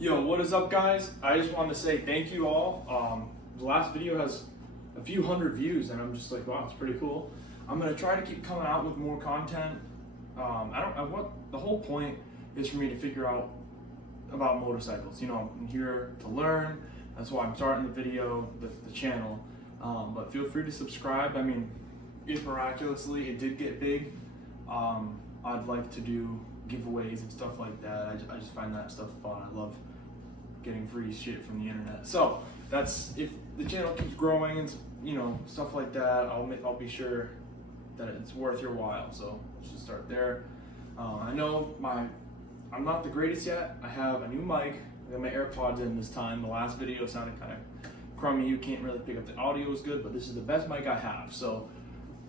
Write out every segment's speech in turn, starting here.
Yo, what is up, guys? I just wanted to say thank you all. The last video has a few hundred views, and I'm just like, wow, it's pretty cool. I'm gonna try to keep coming out with more content. The whole point is for me to figure out about motorcycles. You know, I'm here to learn. That's why I'm starting the video, the channel. But feel free to subscribe. I mean, if miraculously it did get big, I'd like to do giveaways and stuff like that. I just find that stuff fun. I love getting free shit from the internet. So that's, if the channel keeps growing and stuff like that, I'll be sure that it's worth your while. So let's just start there. I know I'm not the greatest yet. I have a new mic. I got my AirPods in this time. The last video sounded kind of crummy. You can't really pick up the audio as good, but this is the best mic I have. So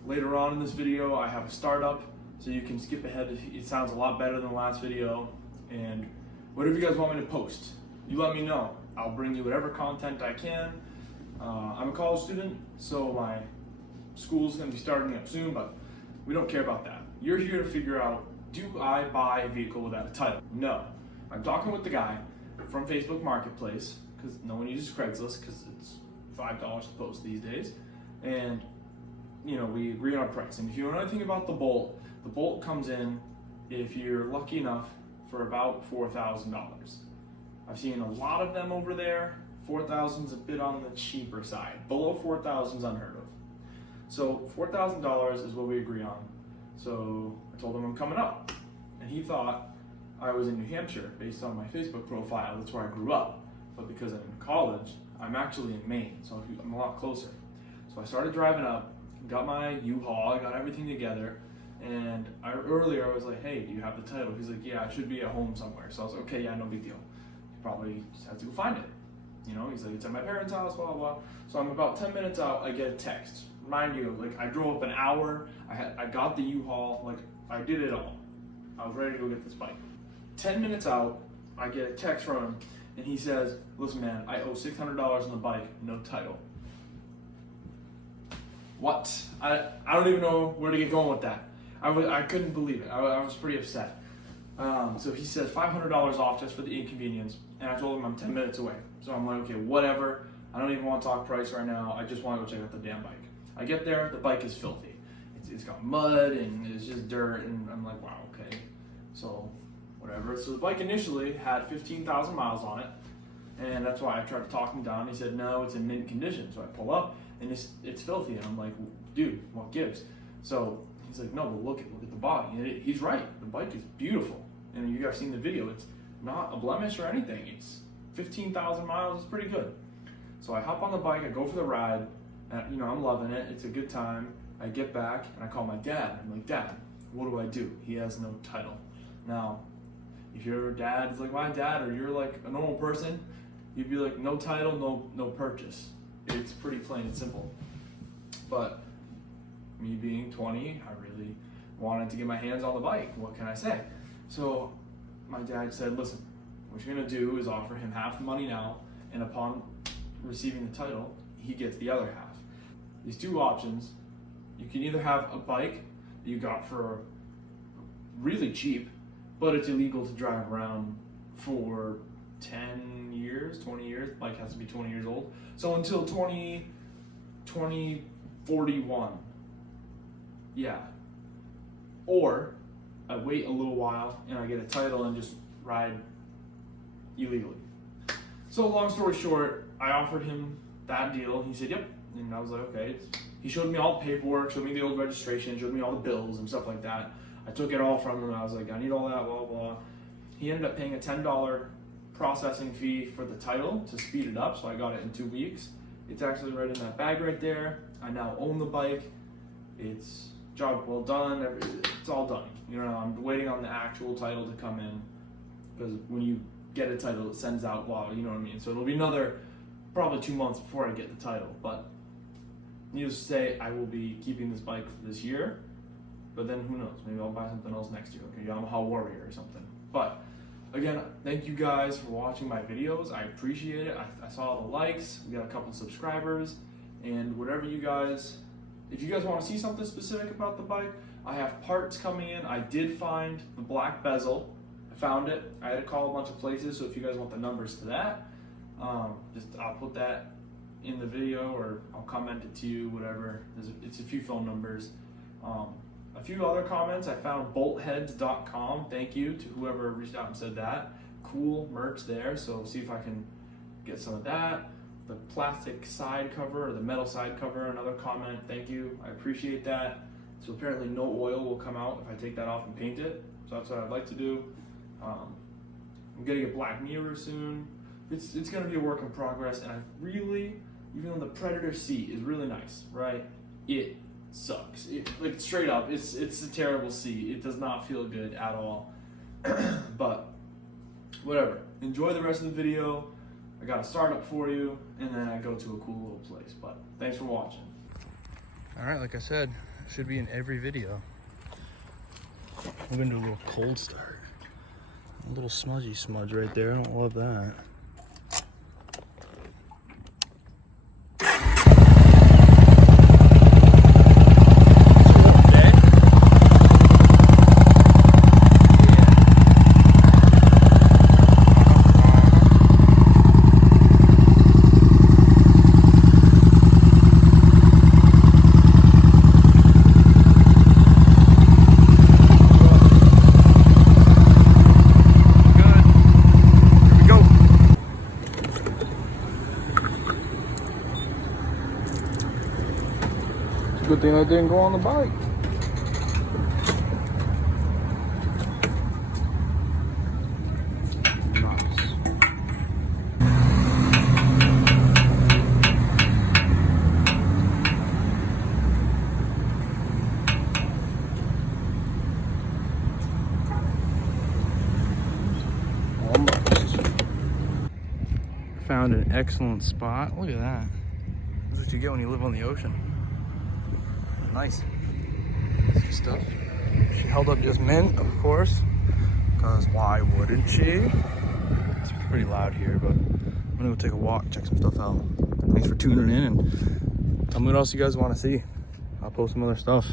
later on in this video, I have a startup, so you can skip ahead. It sounds a lot better than the last video. And whatever you guys want me to post, you let me know. I'll bring you whatever content I can. I'm a college student, so my school's gonna be starting up soon, but we don't care about that. You're here to figure out, do I buy a vehicle without a title? No. I'm talking with the guy from Facebook Marketplace, because no one uses Craigslist because it's $5 to post these days. And we agree on a price. And if you know anything about the Bolt comes in, if you're lucky enough, for about $4,000. I've seen a lot of them over there. 4,000 is a bit on the cheaper side. Below 4,000 is unheard of. So $4,000 is what we agree on. So I told him I'm coming up, and he thought I was in New Hampshire based on my Facebook profile. That's where I grew up. But because I'm in college, I'm actually in Maine, so I'm a lot closer. So I started driving up, got my U-Haul, I got everything together, and earlier I was like, hey, do you have the title? He's like, yeah, I should be at home somewhere. So I was like, okay, yeah, no big deal. You probably just have to go find it. He's like, it's at my parents' house, blah, blah. So I'm about 10 minutes out, I get a text. Mind you, like, I drove up an hour, I got the U-Haul, like, I did it all. I was ready to go get this bike. 10 minutes out, I get a text from him, and he says, listen, man, I owe $600 on the bike, no title. What? I don't even know where to get going with that. I couldn't believe it. I was pretty upset. So he says $500 off just for the inconvenience, and I told him I'm 10 minutes away. So I'm like, okay, whatever. I don't even want to talk price right now. I just want to go check out the damn bike. I get there, the bike is filthy. It's got mud and it's just dirt, and I'm like, wow, okay. So whatever. So the bike initially had 15,000 miles on it, and that's why I tried to talk him down. He said, no, it's in mint condition. So I pull up, and it's filthy, and I'm like, dude, what gives? So he's like, no, well, look at the body. And he's right. The bike is beautiful, and you guys seen the video. It's not a blemish or anything. It's 15,000 miles. It's pretty good. So I hop on the bike. I go for the ride. And, I'm loving it. It's a good time. I get back, and I call my dad. I'm like, Dad, what do I do? He has no title. Now, if your dad is like my dad, or you're like a normal person, you'd be like, no title, no purchase. It's pretty plain and simple. But me being 20, I really wanted to get my hands on the bike. What can I say? So my dad said, listen, what you're gonna do is offer him half the money now, and upon receiving the title, he gets the other half. These two options, you can either have a bike that you got for really cheap, but it's illegal to drive around for 10 years, 20 years. The bike has to be 20 years old. So until 2041. Yeah. Or I wait a little while and I get a title and just ride illegally. So long story short, I offered him that deal. He said, yep. And I was like, okay. He showed me all the paperwork, showed me the old registration, showed me all the bills and stuff like that. I took it all from him. I was like, I need all that, blah, blah. He ended up paying a $10 processing fee for the title to speed it up, so I got it in 2 weeks. It's actually right in that bag right there. I now own the bike. It's job well done. It's all done. I'm waiting on the actual title to come in, because when you get a title, it sends out, you know what I mean? So it'll be another probably 2 months before I get the title. But needless to say, I will be keeping this bike for this year. But then who knows? Maybe I'll buy something else next year. Okay, Yamaha Warrior or something. But again, thank you guys for watching my videos. I appreciate it. I saw the likes. We got a couple subscribers. And whatever you guys, if you guys want to see something specific about the bike, I have parts coming in. I did find the black bezel. I found it. I had to call a bunch of places, so if you guys want the numbers to that, I'll put that in the video, or I'll comment it to you, whatever. It's a few phone numbers. A few other comments, I found boltheads.com. Thank you to whoever reached out and said that. Cool merch there, so see if I can get some of that. The plastic side cover, or the metal side cover, another comment, thank you, I appreciate that. So apparently no oil will come out if I take that off and paint it, so that's what I'd like to do. I'm getting a black mirror soon. It's gonna be a work in progress, and I really, even though the Predator seat is really nice, right? It sucks. Like straight up, it's a terrible seat. It does not feel good at all. But whatever. Enjoy the rest of the video. I got a startup for you, and then I go to a cool little place. But thanks for watching. All right, like I said, should be in every video. We're gonna do a little cold start. A little smudgy smudge right there. I don't love that. Good thing I didn't go on the bike. Nice. Almost. Found an excellent spot. Look at that. That's what you get when you live on the ocean. Nice. Some stuff. She held up just mint, of course, because why wouldn't she? It's pretty loud here, but I'm gonna go take a walk, check some stuff out. Thanks for tuning in, and tell me what else you guys want to see. I'll post some other stuff.